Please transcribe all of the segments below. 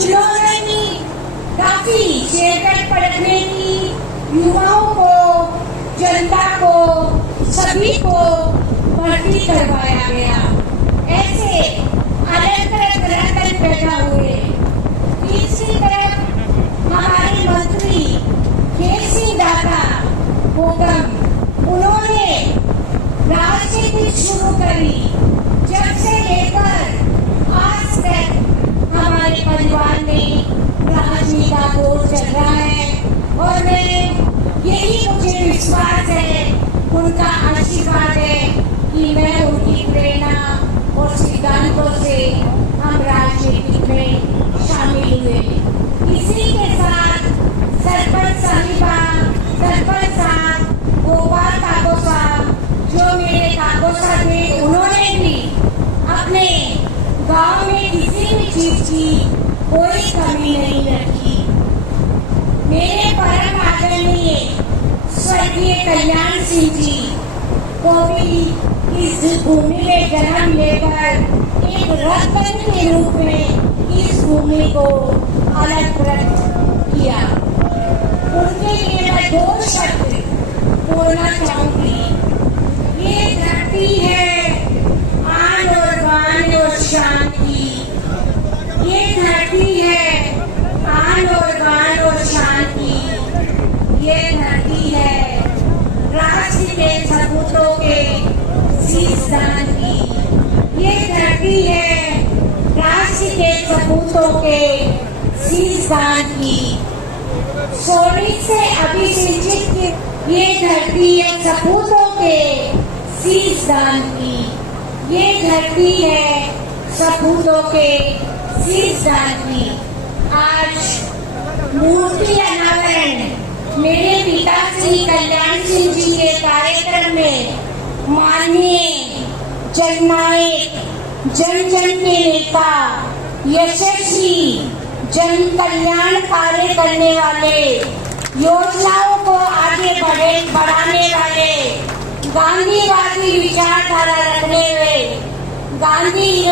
जिन्होंने भी काफी शेरकट पढ़ने की युवाओं को, जनता को, सभी को भर्ती करवाया गया। ऐसे अलग अलग रतन पैदा हुए। तीसरी तरफ हमारे मंत्री केसी दाता होगम, उन्होंने राजनीति शुरू करी। जब से लेकर आज तक हमारे परिवार में राजनीति का दौर चल रहा है और यही मुझे विश्वास है, उनका आशीर्वाद है कि मैं उनकी प्रेरणा और सिद्धांतों से हम राजनीति में शामिल हुए। इसी के साथ सरपंच साहिबा, सरपंच साहब, गोपाल काको साहब, जो मेरे काको साहब थे, उन्होंने भी अपने गांव में किसी भी चीज की कोई कमी नहीं रखी। मेरे परम आदरणीय स्वर्गीय कल्याण सिंह जी को भी इस भूमि में जन्म लेकर एक रत्न के रूप में इस भूमि को अलंकृत किया। उनके लिए मैं दो शब्द बोलना चाहूंगी। ये धरती है आन और बान और शान की। ये धरती है आन और बान और शान की। ये धरती है राष्ट्र के सपूतों के शीशदान की। ये धरती है राष्ट्र के सपूतों के शीशदान की। सोने से अभिषेचित ये धरती है सपूतों के शीशदान की। ये धरती है सपूतों के शीशदान की। आज मूर्ति अनावरण मेरे पिता श्री कल्याण सिंह जी के कार्यक्रम में माननीय जननायक, जन जन के नेता, यशस्वी जन कल्याण कार्य करने वाले, योजनाओं को आगे बढ़ाने वाले, गांधीवादी विचारधारा रखने हुए, गांधी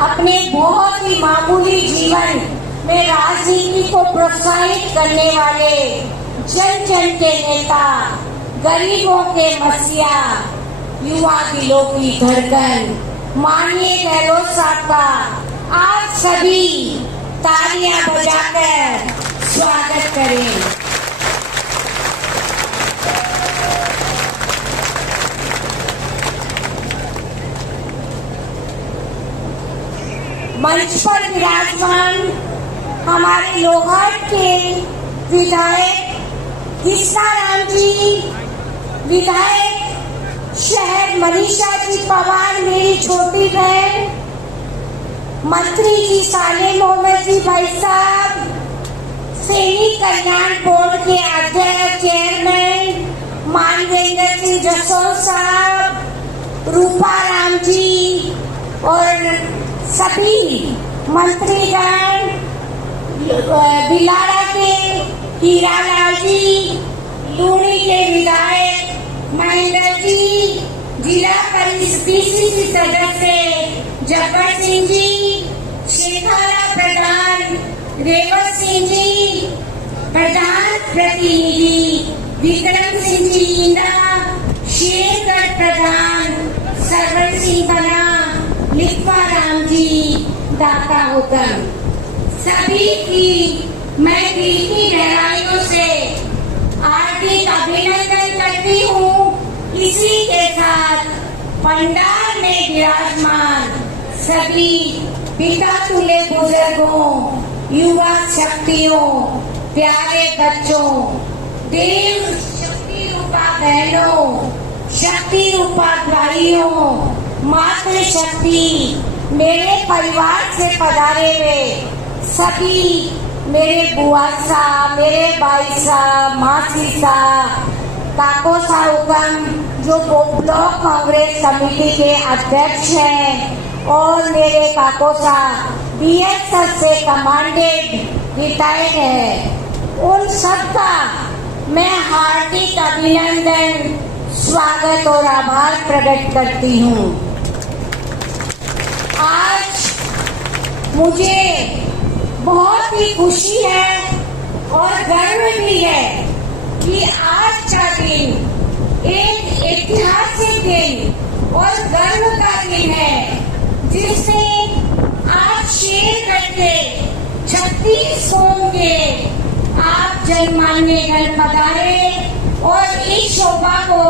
अपने बहुत ही मामूली जीवन में राजनीति को प्रोत्साहित करने वाले जन जन के नेता, गरीबों के मसीहा, युवा दिलों की धड़कन माननीय गहलोत साहब का आप सभी तालियां बजाकर स्वागत करें। मंच पर विराजमान हमारे लोहाट के विधायक कृष्णाराम जी, विधायक शहर मनीषा जी पवार, मेरी छोटी बहन, मंत्री जी साले मोहम्मद जी भाई साहब, सैनिक कल्याण बोर्ड के अध्यक्ष चेयरमैन मानवेंद्र सिंह जसोर साहब, रूपा राम जी और सभी मंत्रीगण, बिलाड़ा के हीरालाल जी, लूणी के विधायक महेंद्र जी, जिला परिषद PCC सदस्य जब्बर सिंह जी, शेखारा प्रधान रेवत सिंह जी, प्रधान प्रतिनिधि विक्रम सिंह जी इंदा, शेरगढ़ प्रधान सरवण सिंह बना, लिखवा राम जी, दाता हुक्म, सभी की मैं दिल की गहराइयों से हार्दिक अभिनंदन करती हूँ। इसी के साथ पंडाल में विराजमान सभी पिता तुल्य बुजुर्गों, युवा शक्तियों, प्यारे बच्चों, देव शक्ति रूपा बहनों, शक्ति रूपा भाइयों, मातृशक्ति, मेरे परिवार से पधारे हुए सभी मेरे बुआ साहब, मेरे भाई साहब, मासी साहब, काको साहब जो ब्लॉक कांग्रेस कमेटी के अध्यक्ष हैं और मेरे काको साहब BSF से कमांडेड रिटायर्ड है, उन सबका मैं हार्दिक अभिनंदन, स्वागत और आभार प्रकट करती हूँ। आज मुझे बहुत ही खुशी है और गर्व भी है कि आज का दिन एक ऐतिहासिक दिन और गर्व का दिन है, जिसमें आप शेर करके 36 कोम के आप जनमान्य गण पधारे और इस शोभा को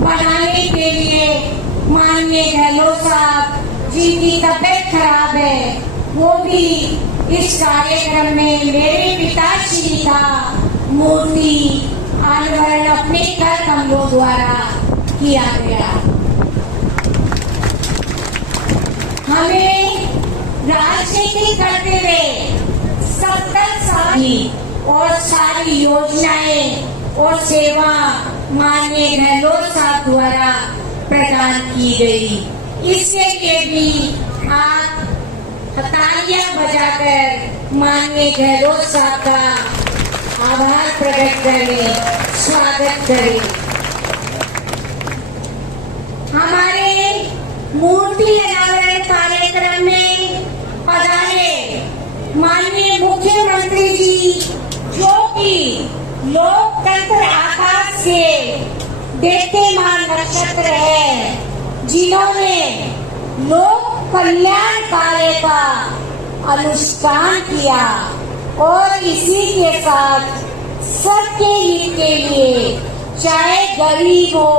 बढ़ाने के लिए माननीय गहलोत साहब जिनकी तबीयत खराब है, वो भी इस कार्यक्रम में मेरे पिताश्री का मूर्ति अनावरण अपने कर कमलों द्वारा किया गया। हमें राजनीति करते हुए 70 साल और सारी योजनाएं और सेवा माननीय गहलोत साहब द्वारा प्रदान की गई। इसके लिए भी आप तालियां बजाकर माननीय गहलोत साहब का आभार प्रकट करें, स्वागत करें। हमारे मूर्ति अनावरण कार्यक्रम में पधारे माननीय मुख्यमंत्री जी, जो कि लोकतंत्र आकाश के देदीप्यमान नक्षत्र है, जिन्होंने लोक कल्याण कार्य का अनुष्ठान किया और इसी के साथ सबके हित के लिए, चाहे गरीब हो,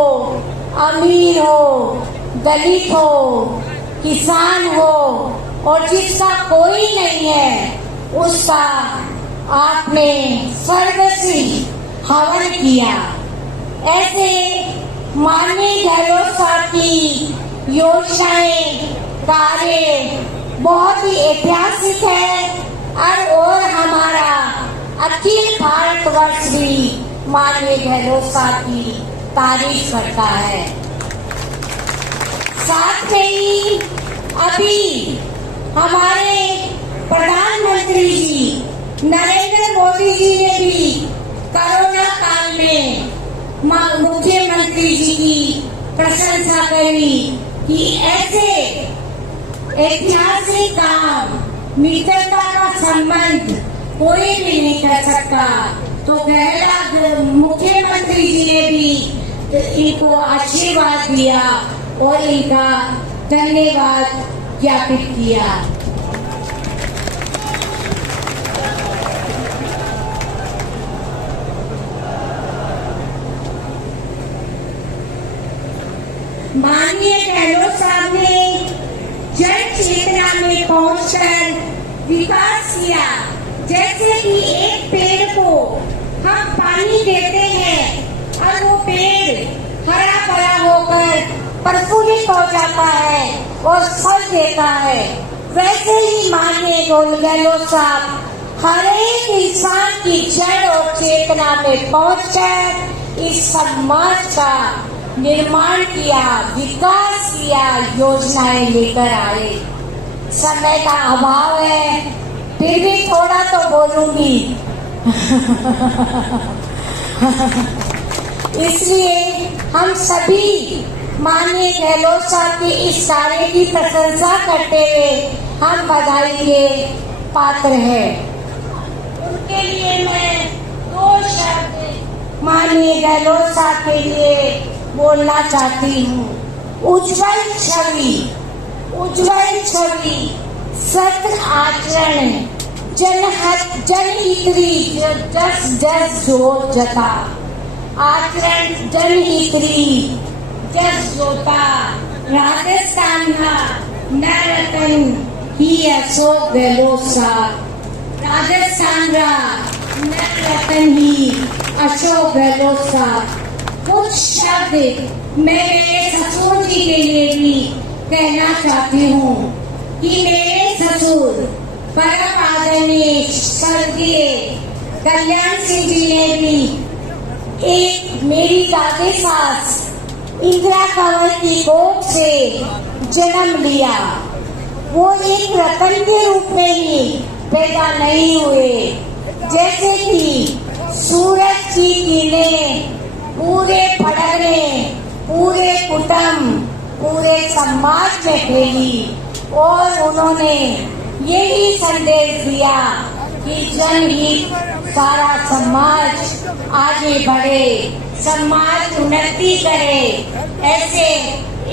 अमीर हो, दलित हो, किसान हो और जिसका कोई नहीं है, उसका आपने सर्वस्व हवन किया। ऐसे माननीय गहलोत साहब की योजनाएं, कार्य बहुत ही ऐतिहासिक है और हमारा अखिल भारतवर्ष भी माननीय गहलोत साहब की तारीफ करता है। साथ में ही अभी हमारे प्रधानमंत्री जी नरेंद्र मोदी जी ने भी कोरोना काल में मुख्यमंत्री जी की प्रशंसा करी कि ऐसे ऐतिहासिक काम, मित्रता का संबंध कोई भी नहीं कर सकता। तो गहलोत मुख्यमंत्री जी ने भी इनको आशीर्वाद दिया और इनका धन्यवाद ज्ञापित किया। माननीय गहलोत साहब ने जन चेतना में पहुंचकर विकास किया। जैसे कि एक पेड़ को हम पानी देते हैं और वो पेड़ हरा भरा होकर प्रफुल्लित हो जाता है और फल देता है, वैसे ही माननीय गहलोत साहब हर एक इंसान की जड़ और चेतना में पहुंचकर इस समाज का निर्माण किया, विकास किया, योजनाएं लेकर आए। समय का अभाव है, फिर भी थोड़ा तो बोलूंगी। इसलिए हम सभी माननीय गहलोत साहब के इस कार्य की प्रशंसा करते हुए हम बधाई के पात्र हैं। उनके लिए मैं 2 शब्द माननीय गहलोत साहब के लिए बोलना चाहती हूँ। उज्जवल छवि, उज्जवल छवि, सत्य आचरण, जनहितरी जस जस जोत जता, आचरण जनहितरी जस जोता, राजस्थान न रतन ही अशोक गहलोत साहब, राजस्थान न रतन ही अशोक गहलोत साहब। कुछ शब्द मैं मेरे ससुर जी के लिए भी कहना चाहती हूँ कि मेरे ससुर परम आदरणीय स्वर्गीय कल्याण सिंह जी ने भी एक मेरी दादी सास इंदिरा कंवर की गोद से जन्म लिया। वो एक रतन के रूप में ही पैदा नहीं हुए। जैसे कि सूरज की किरणें पूरे पड़ने, पूरे कुटुंब, पूरे समाज में फैली और उन्होंने यही संदेश दिया कि जनहित सारा समाज आगे बढ़े, समाज उन्नति करे। ऐसे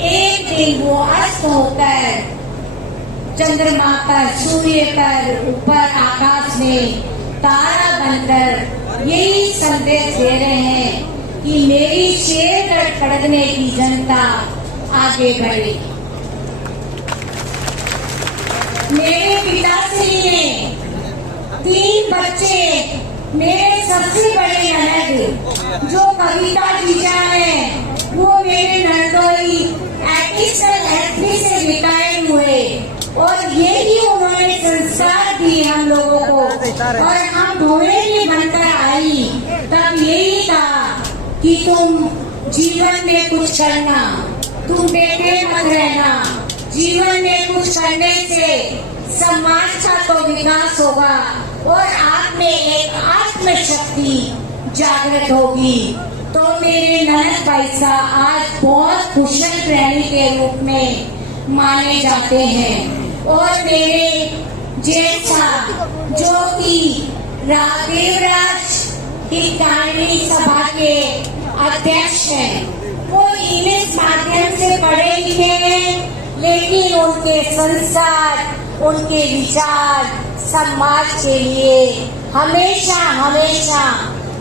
एक दिन वो अस्त होकर चंद्रमा पर, सूर्य पर, ऊपर आकाश में तारा बनकर यही संदेश दे रहे हैं कि मेरी शेरगढ़ खड़गने की जनता आगे बढ़े। मेरे पिताश्री ने 3 बच्चे, मेरे सबसे बड़े ननद जो कविता टीचर है वो मेरे नंदोई एडिशनल एसपी से रिटायर्ड हुए और यही उन्होंने संस्कार दिए हम लोगों को। और हम भोले की बनकर आई तब यही कहा कि तुम जीवन में कुछ करना, तुम बेटे मत रहना। जीवन में कुछ करने से समाज का तो विकास होगा और आप में एक आत्मशक्ति जागृत होगी। तो मेरे ननद भाई साहब आज बहुत कुशल प्रहरी के रूप में माने जाते हैं और मेरे जेठ साहब जो कि देवराज की कानूनी सभा के अध्यक्ष हैं, वो इंग्लिश माध्यम से पढ़े लिखे हैं, लेकिन उनके संस्कार, उनके विचार समाज के लिए हमेशा हमेशा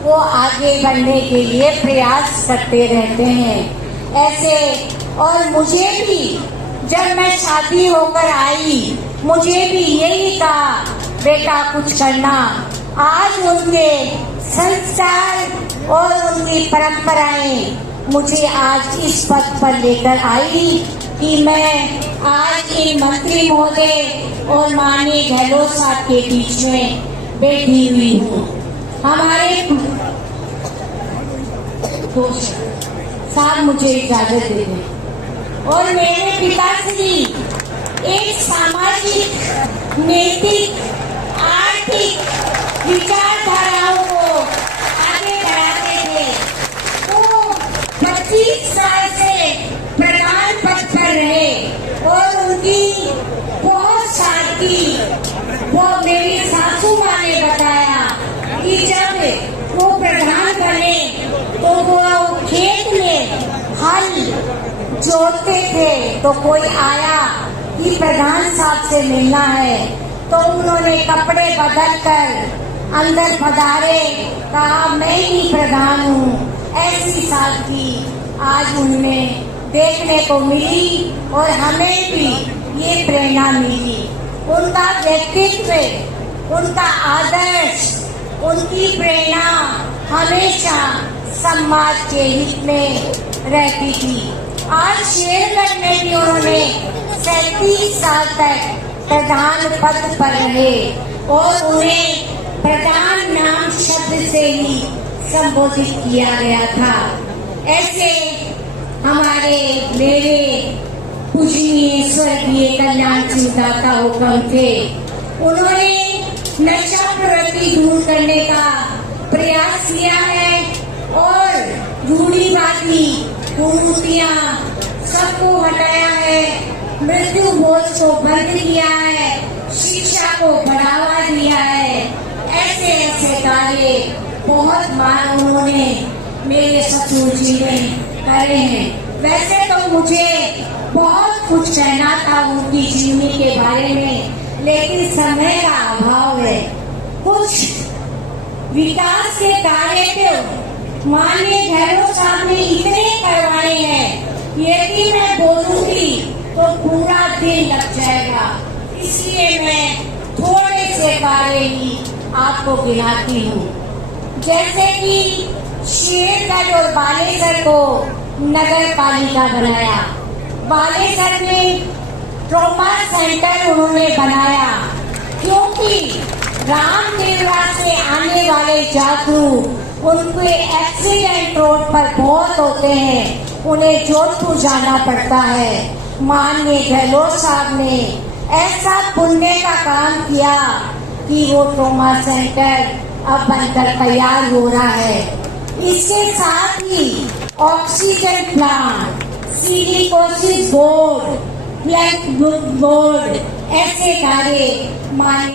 वो आगे बढ़ने के लिए प्रयास करते रहते हैं। ऐसे और मुझे भी जब मैं शादी होकर आई, मुझे भी यही कहा बेटा कुछ करना। आज उनके संस्कार और उनकी परंपराएं मुझे आज इस पद पर लेकर आई कि मैं आज इन मंत्री महोदय और माननीय गहलोत साहब के बीच में बैठी हुई हूँ। हमारे दोस्त साहब मुझे इजाजत दे दें। और मेरे पिताश्री एक सामाजिक, नैतिक, आर्थिक विचारधाराओं को आगे बढ़ाते थे। वो 25 साल से प्रधान पद पर रहे और उनकी बहुत शादी, वो मेरी सासू माँ ने बताया कि जब वो प्रधान बने तो वो खेत में हल जोतते थे तो कोई आया कि प्रधान साहब से मिलना है, तो उन्होंने कपड़े बदल कर अंदर पधारे, कहा मैं ही प्रधान हूँ। ऐसी सादगी आज उनमें देखने को मिली और हमें भी ये प्रेरणा मिली। उनका व्यक्तित्व, उनका आदर्श, उनकी प्रेरणा हमेशा समाज के हित में रहती थी। आज शेरगढ़ में भी उन्होंने 37 साल तक प्रधान पद पर रहे और उन्हें प्रधान नाम शब्द से ही संबोधित किया गया था। ऐसे हमारे मेरे पूजनीय स्वर्गीय कल्याण सिंह दाता हुक्म थे। उन्होंने नशा प्रवृत्ति दूर करने का प्रयास किया है और रूढ़िवादी कुरीतियां सबको हटाया है, मृत्यु भोज को बंद किया है, शिक्षा को बढ़ावा दिया है। ऐसे ऐसे कार्य बहुत उन्होंने मेरे ससुर जी ने करे हैं। वैसे तो मुझे बहुत कुछ कहना था उनकी जीवनी के बारे में, लेकिन समय का अभाव है। कुछ विकास के कार्य तो माननीय गहलोत साहब ने इतने करवाए हैं, यदि मैं बोलूंगी तो पूरा दिन लग जाएगा, इसलिए मैं थोड़े से कार्य ही आपको गिनाती हूँ। जैसे कि शेरगढ़ और बालेसर को नगर पालिका बनाया, बालेसर में ट्रॉमा सेंटर उन्होंने बनाया, क्योंकि रामदेवरा से आने वाले यात्रु उनके एक्सीडेंट रोड पर बहुत होते हैं, उन्हें जोधपुर जाना पड़ता है। माननीय गहलोत साहब ने ऐसा पुण्य का काम किया कि वो ट्रॉमा सेंटर अब बनकर तैयार हो रहा है। इसके साथ ही oxygen plant, silicosis board, black board, ऐसे कार्य मान